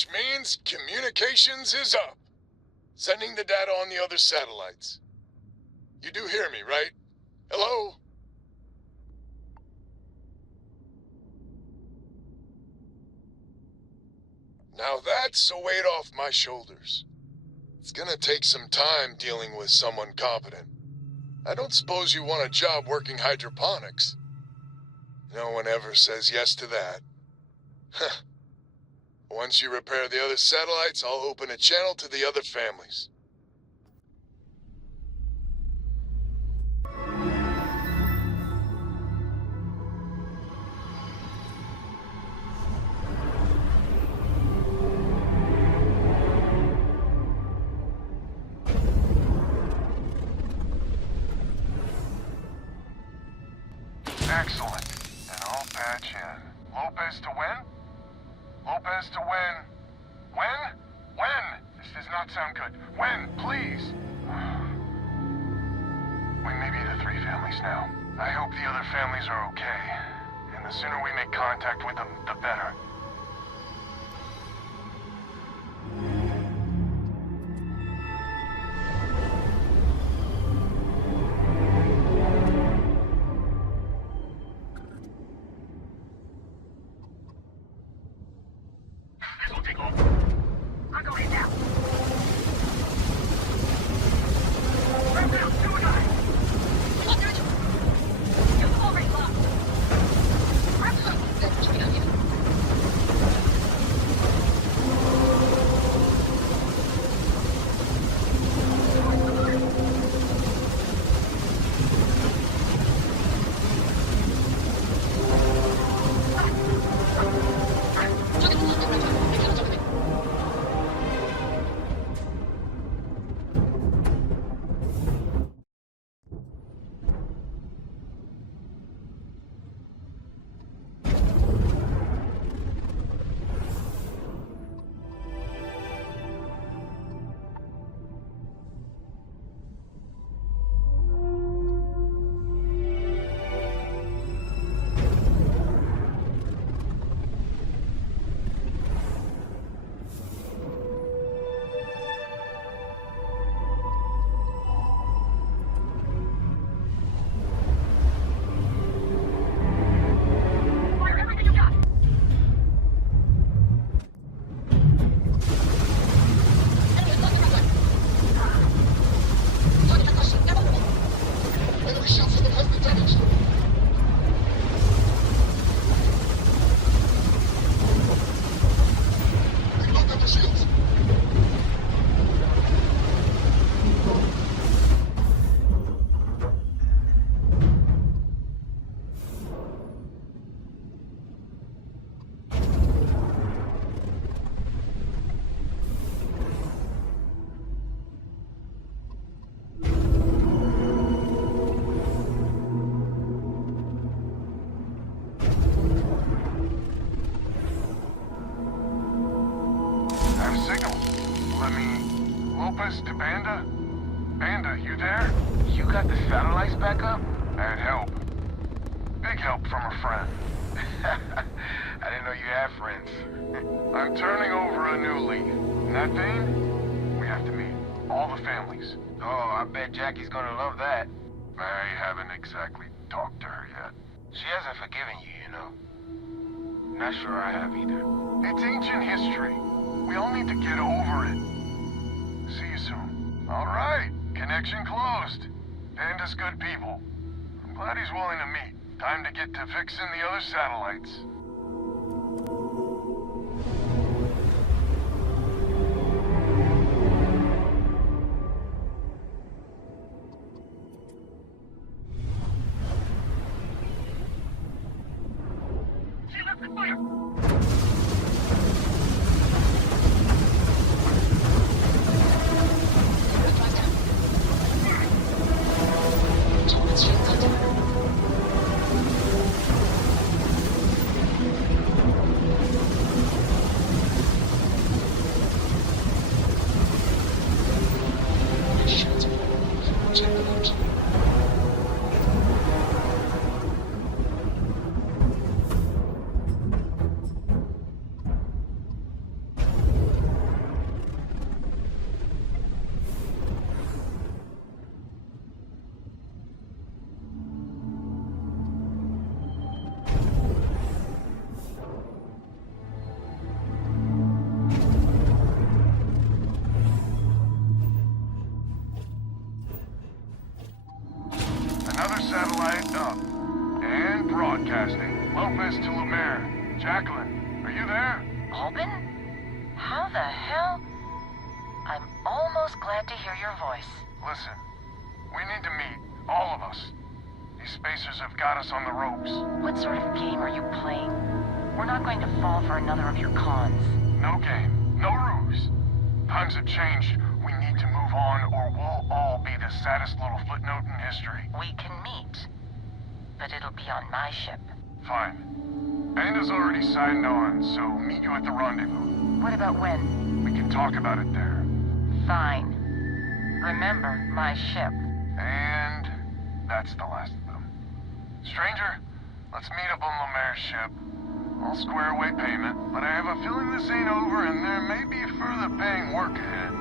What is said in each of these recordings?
which means communications is up. Sending the data on the other satellites. You do hear me, right? Hello? Now that's a weight off my shoulders. It's gonna take some time dealing with someone competent. I don't suppose you want a job working hydroponics. No one ever says yes to that. Huh. Once you repair the other satellites, I'll open a channel to the other families. Excellent. And I'll patch in. Lopez to win? Lopez to win. When? When? This does not sound good. When? Please. We may be the 3 families now. I hope the other families are okay. And the sooner we make contact with them, the better. Lopez to Banda? Banda, you there? You got the satellites back up? I had help. Big help from a friend. I didn't know you had friends. I'm turning over a new leaf. In that vein, we have to meet. All the families. Oh, I bet Jackie's gonna love that. I haven't exactly talked to her yet. She hasn't forgiven you, you know. Not sure I have either. It's ancient history. We all need to get over it. See you soon. All right. Connection closed. Banda's good people. I'm glad he's willing to meet. Time to get to fixing the other satellites. satellite up. And broadcasting. Lopez to Lemaire. Jacqueline, are you there? Albin? How the hell? I'm almost glad to hear your voice. Listen, we need to meet. All of us. These spacers have got us on the ropes. What sort of game are you playing? We're not going to fall for another of your cons. No game. No ruse. Times have changed. We need to move on or we'll all be the saddest little footnote in history. We can meet, but it'll be on my ship. Fine. Banda's already signed on, so meet you at the rendezvous. What about when? We can talk about it there. Fine. Remember, my ship. And that's the last of them. Stranger, let's meet up on Lemaire's ship. I'll square away payment, but I have a feeling this ain't over and there may be further paying work ahead.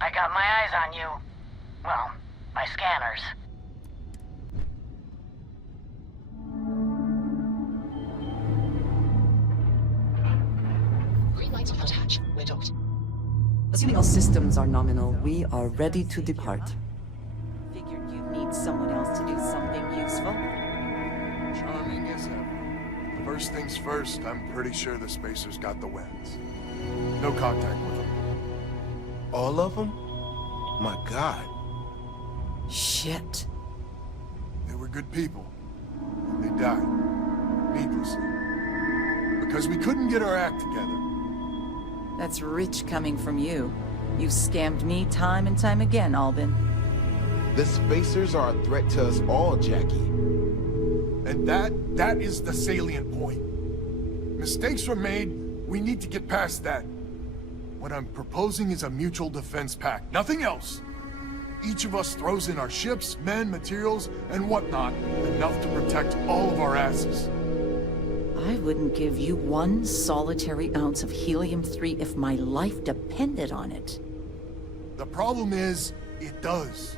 I got my eyes on you. Well, my scanners. Green light on hatch. We're docked. Assuming all systems are nominal, we are ready to depart. Figured you'd need someone else to do something useful. Charming as ever. First things first, I'm pretty sure the spacers got the winds. No contact with them. All of them? My God. Shit. They were good people. They died. Needlessly. Because we couldn't get our act together. That's rich coming from you. You've scammed me time and time again, Albin. The spacers are a threat to us all, Jackie. And that is the salient point. Mistakes were made, we need to get past that. What I'm proposing is a mutual defense pact, nothing else. Each of us throws in our ships, men, materials, and whatnot, enough to protect all of our asses. I wouldn't give you one solitary ounce of helium-3 if my life depended on it. The problem is, it does.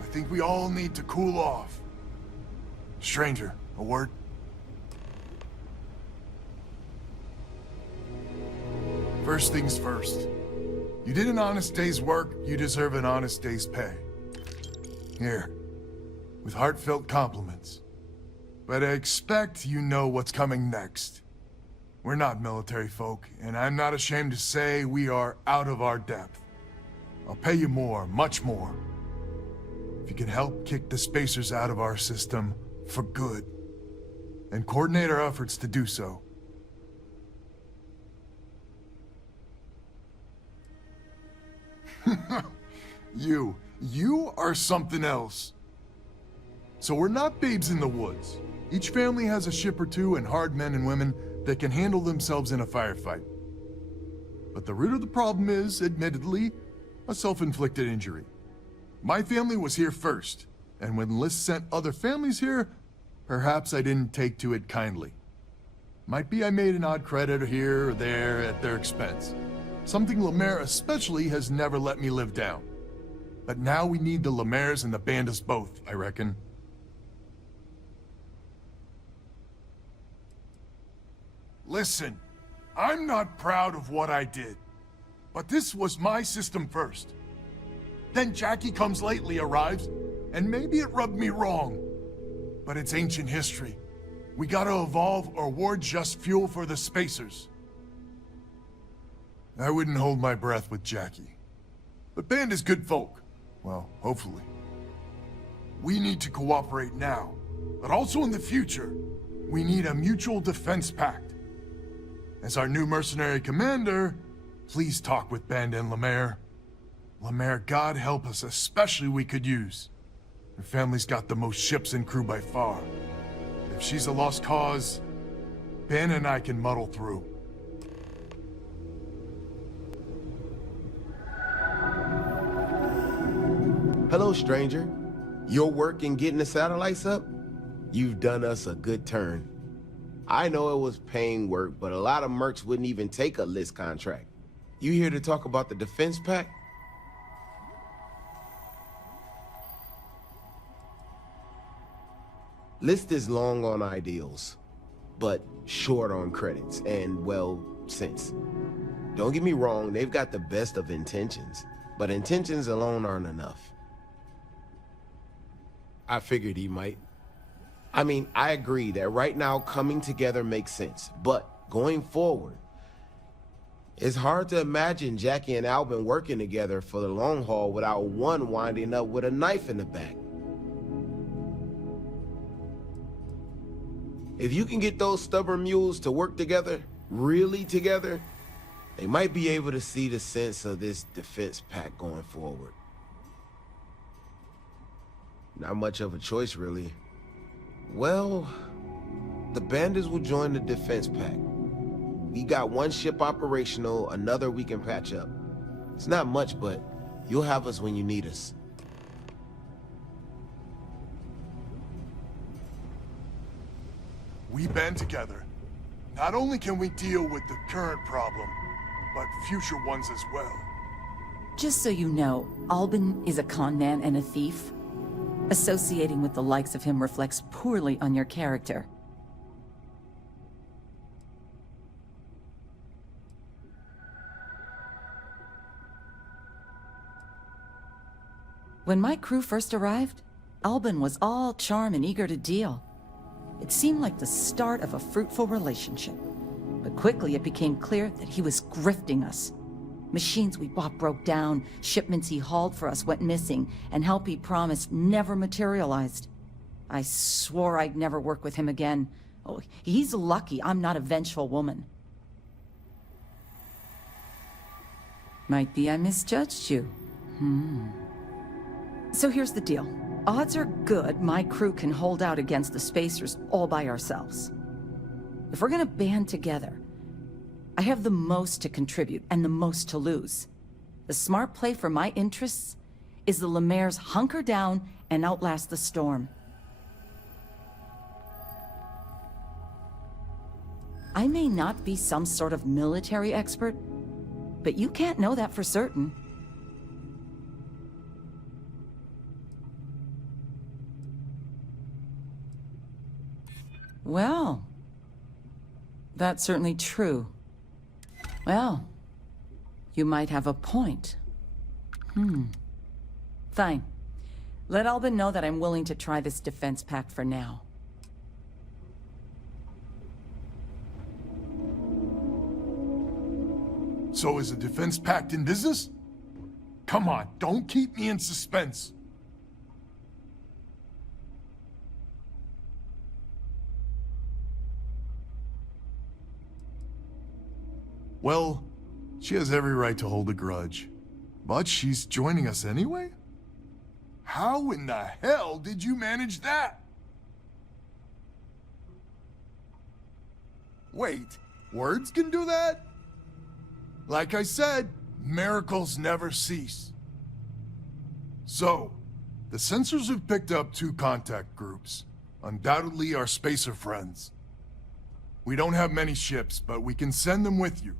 I think we all need to cool off. Stranger, a word? First things first. You did an honest day's work, you deserve an honest day's pay. Here, with heartfelt compliments. But I expect you know what's coming next. We're not military folk, and I'm not ashamed to say we are out of our depth. I'll pay you more, much more. If you can help kick the spacers out of our system for good, and coordinate our efforts to do so. You are something else. So we're not babes in the woods. Each family has a ship or two and hard men and women that can handle themselves in a firefight. But the root of the problem is, admittedly, a self-inflicted injury. My family was here first, and when Liz sent other families here, perhaps I didn't take to it kindly. Might be I made an odd credit here or there at their expense. Something Lemaire especially has never let me live down. But now we need the Lemaires and the Bandas both, I reckon. Listen, I'm not proud of what I did, but this was my system first. Then Jackie comes lately arrives, and maybe it rubbed me wrong. But it's ancient history. We gotta evolve or we're just fuel for the spacers. I wouldn't hold my breath with Jackie. But Banda's good folk. Well, hopefully. We need to cooperate now, but also in the future. We need a mutual defense pact. As our new mercenary commander, please talk with Banda and Lemaire. Lemaire, God help us, especially we could use. Her family's got the most ships and crew by far. If she's a lost cause, Banda and I can muddle through. Hello, stranger. Your work in getting the satellites up? You've done us a good turn. I know it was paying work, but a lot of mercs wouldn't even take a list contract. You here to talk about the defense pact? List is long on ideals. but short on credits and, well, sense. Don't get me wrong, they've got the best of intentions, but intentions alone aren't enough. I figured he might. I mean, I agree that right now coming together makes sense, but going forward, it's hard to imagine Jackie and Albin working together for the long haul without one winding up with a knife in the back. If you can get those stubborn mules to work together, really together, they might be able to see the sense of this defense pact going forward. Not much of a choice, really. Well, the bandits will join the defense pact. We got one ship operational, another we can patch up. It's not much, but you'll have us when you need us. We band together. Not only can we deal with the current problem, but future ones as well. Just so you know, Albin is a con man and a thief. Associating with the likes of him reflects poorly on your character. When my crew first arrived, Albin was all charm and eager to deal. It seemed like the start of a fruitful relationship. But quickly it became clear that he was grifting us. Machines we bought broke down, shipments he hauled for us went missing, and help he promised never materialized. I swore I'd never work with him again. Oh, he's lucky I'm not a vengeful woman. Might be I misjudged you. So here's the deal. Odds are good my crew can hold out against the Spacers all by ourselves. If we're gonna band together, I have the most to contribute and the most to lose. The smart play for my interests is the Lemaire's hunker down and outlast the storm. I may not be some sort of military expert, but you can't know that for certain. Well, that's certainly true. Well, you might have a point. Fine. Let Albin know that I'm willing to try this defense pact for now. So is a defense pact in business? Come on, don't keep me in suspense. Well, she has every right to hold a grudge. But she's joining us anyway? How in the hell did you manage that? Wait, words can do that? Like I said, miracles never cease. So, the sensors have picked up 2 contact groups. Undoubtedly our spacer friends. We don't have many ships, but we can send them with you.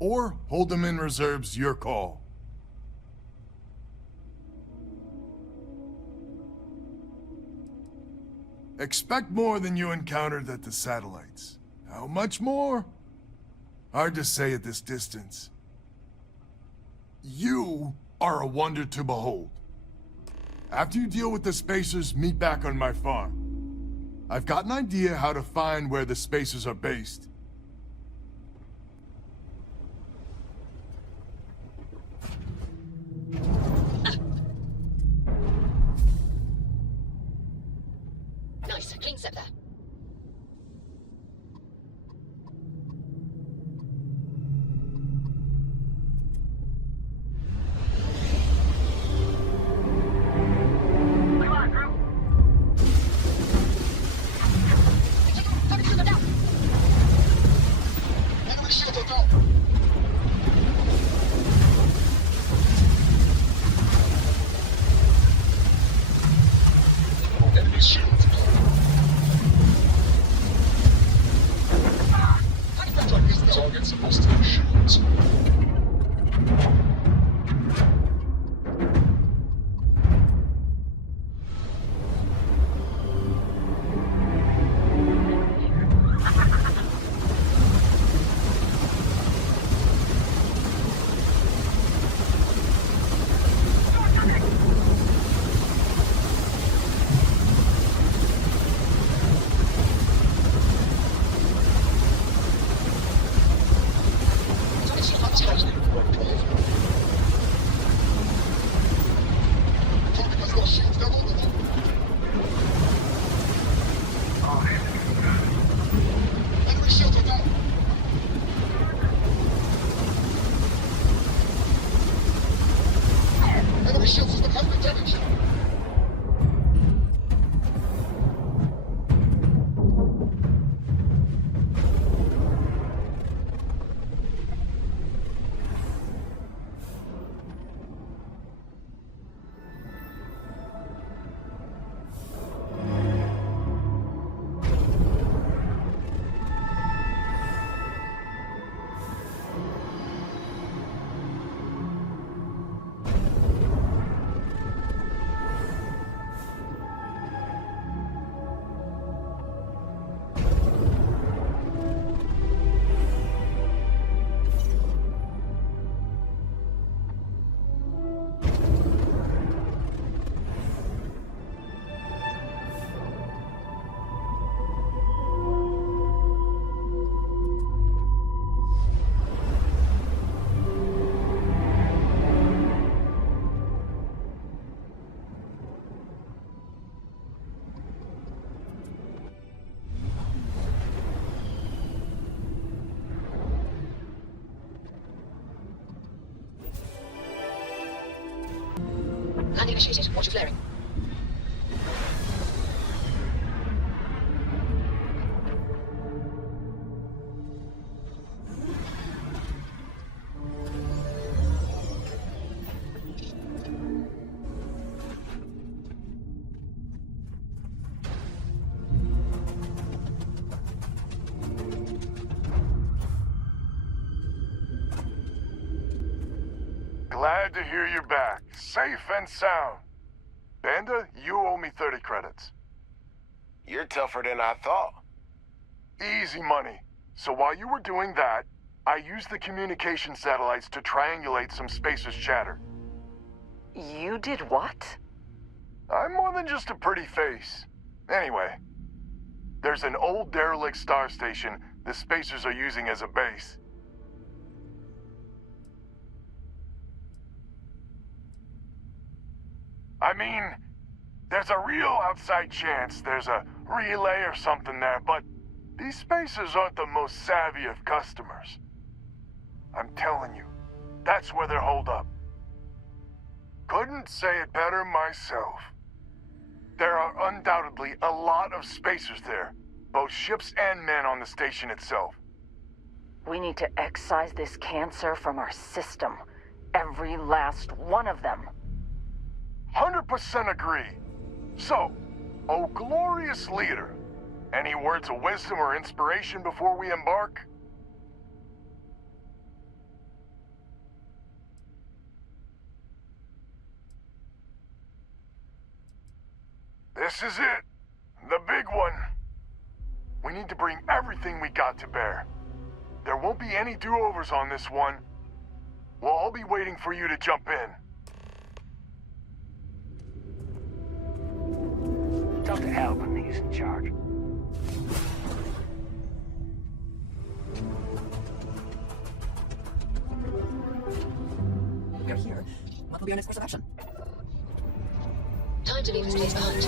Or hold them in reserves, your call. Expect more than you encountered at the satellites. How much more? Hard to say at this distance. You are a wonder to behold. After you deal with the Spacers, meet back on my farm. I've got an idea how to find where the Spacers are based. Nice, clean set there. Target's supposed to be shields. initiated. Watch your flaring. Glad to hear you're back, safe and sound. Banda, you owe me 30 credits. You're tougher than I thought. Easy money. So while you were doing that, I used the communication satellites to triangulate some spacers' chatter. You did what? I'm more than just a pretty face. Anyway, there's an old derelict star station the spacers are using as a base. I mean, there's a real outside chance there's a relay or something there, but these spacers aren't the most savvy of customers. I'm telling you, that's where they're holed up. Couldn't say it better myself. There are undoubtedly a lot of spacers there, both ships and men on the station itself. We need to excise this cancer from our system. Every last one of them. 100% agree. So, oh glorious leader, any words of wisdom or inspiration before we embark? This is it. The big one. We need to bring everything we got to bear. There won't be any do-overs on this one. We'll all be waiting for you to jump in. Talk to Albin, he's in charge. We're here. What will be our next course of action? Time to leave this place behind.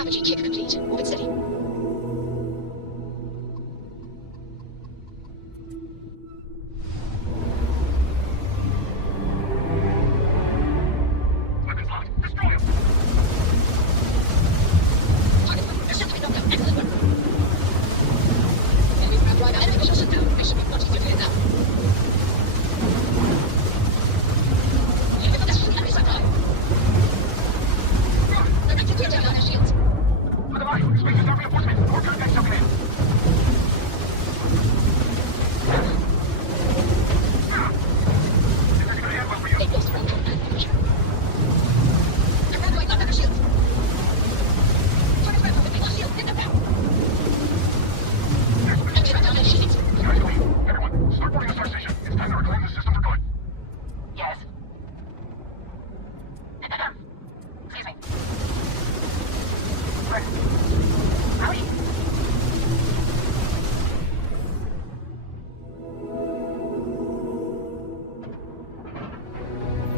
Apogee kick complete. Orbit steady.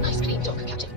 Nice clean dock, Captain.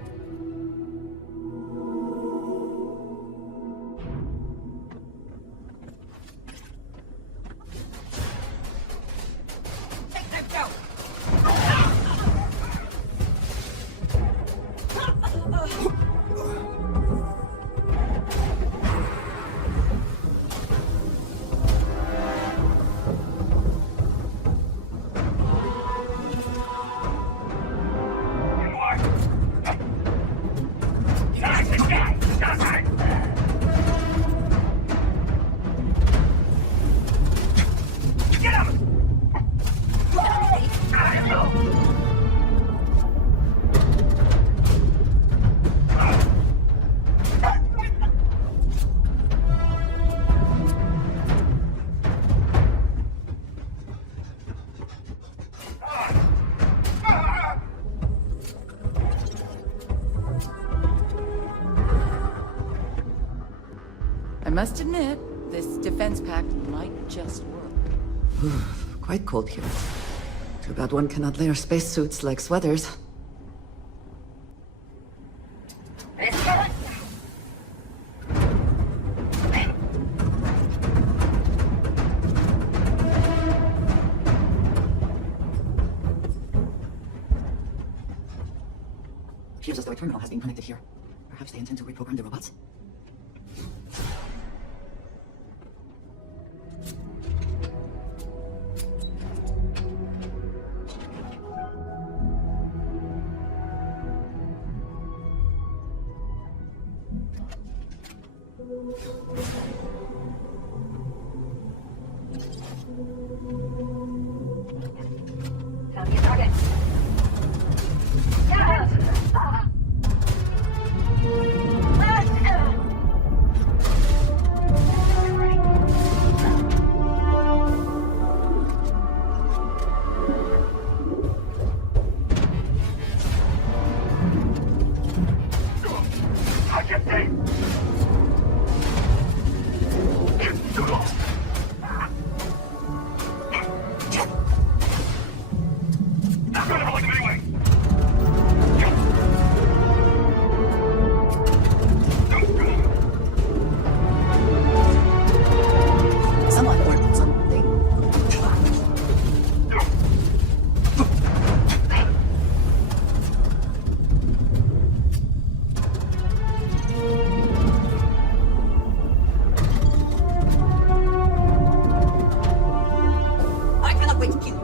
I must admit, this defense pact might just work. Quite cold here. Too bad one cannot layer spacesuits like sweaters. Feels as though a terminal has been connected here. Perhaps they intend to reprogram the robots? Found your target. Yes! Let's go! Someone or something. I cannot wait to kill you.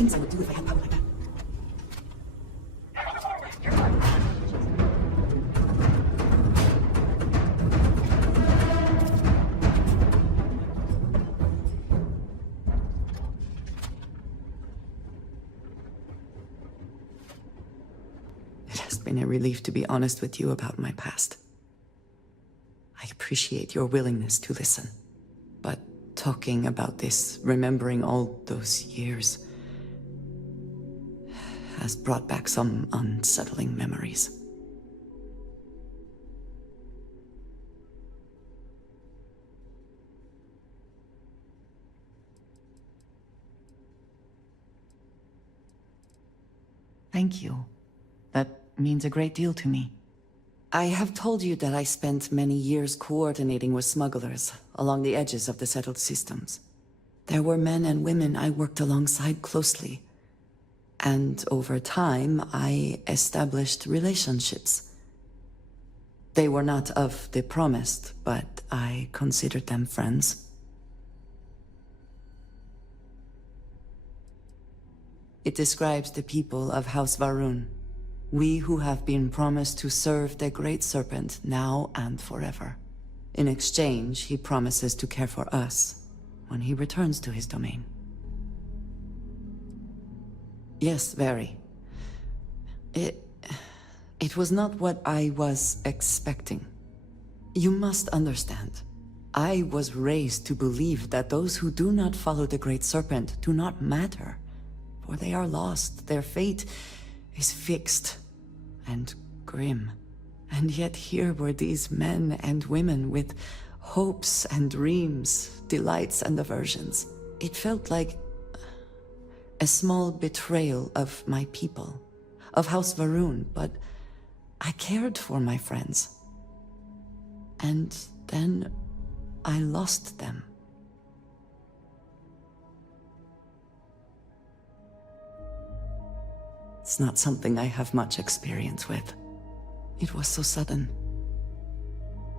Things I would do if I had power like that. It has been a relief to be honest with you about my past. I appreciate your willingness to listen. But talking about this, remembering all those years, has brought back some unsettling memories. Thank you. That means a great deal to me. I have told you that I spent many years coordinating with smugglers along the edges of the settled systems. There were men and women I worked alongside closely. And over time, I established relationships. They were not of the promised, but I considered them friends. It describes the people of House Varun. We who have been promised to serve the Great Serpent now and forever. In exchange, he promises to care for us when he returns to his domain. Yes, very. It was not what I was expecting. You must understand. I was raised to believe that those who do not follow the Great Serpent do not matter, for they are lost. Their fate is fixed and grim. And yet here were these men and women with hopes and dreams, delights and aversions. It felt like a small betrayal of my people, of House Varun, but I cared for my friends. And then I lost them. It's not something I have much experience with. It was so sudden.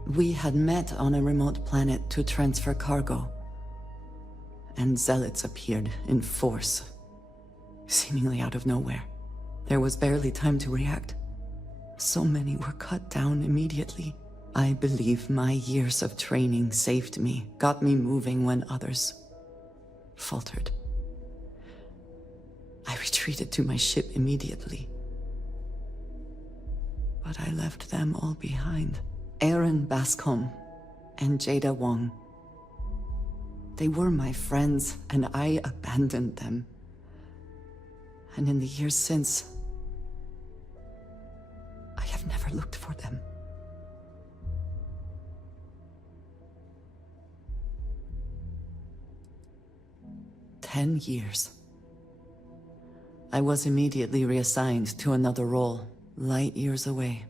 We had met on a remote planet to transfer cargo. And zealots appeared in force, seemingly out of nowhere. There was barely time to react. So many were cut down immediately. I believe my years of training saved me, got me moving when others faltered. I retreated to my ship immediately. But I left them all behind. Aaron Bascom and Jada Wong. They were my friends, and I abandoned them. And in the years since, I have never looked for them. "10 years. I was immediately reassigned to another role, light years away.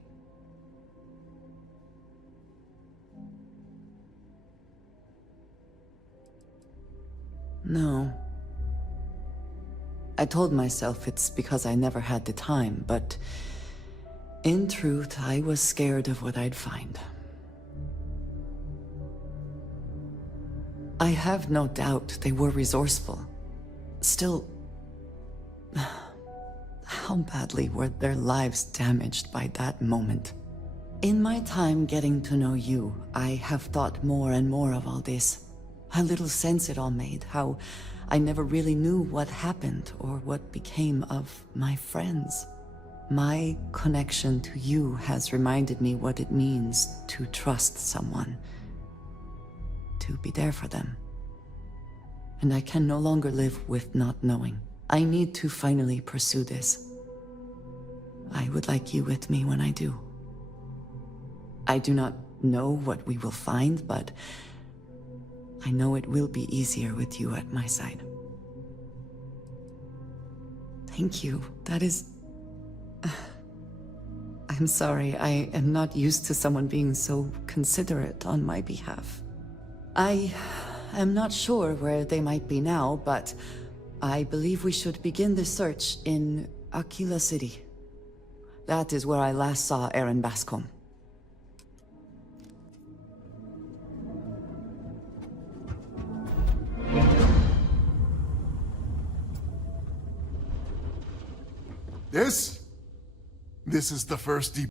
No. I told myself it's because I never had the time, but in truth, I was scared of what I'd find. I have no doubt they were resourceful. Still, how badly were their lives damaged by that moment? In my time getting to know you, I have thought more and more of all this. How little sense it all made, how I never really knew what happened or what became of my friends. My connection to you has reminded me what it means to trust someone, to be there for them. And I can no longer live with not knowing. I need to finally pursue this. I would like you with me when I do. I do not know what we will find, but I know it will be easier with you at my side. Thank you. That is... I'm sorry, I am not used to someone being so considerate on my behalf. I am not sure where they might be now, but I believe we should begin the search in Aquila City. That is where I last saw Aaron Bascom. This is the first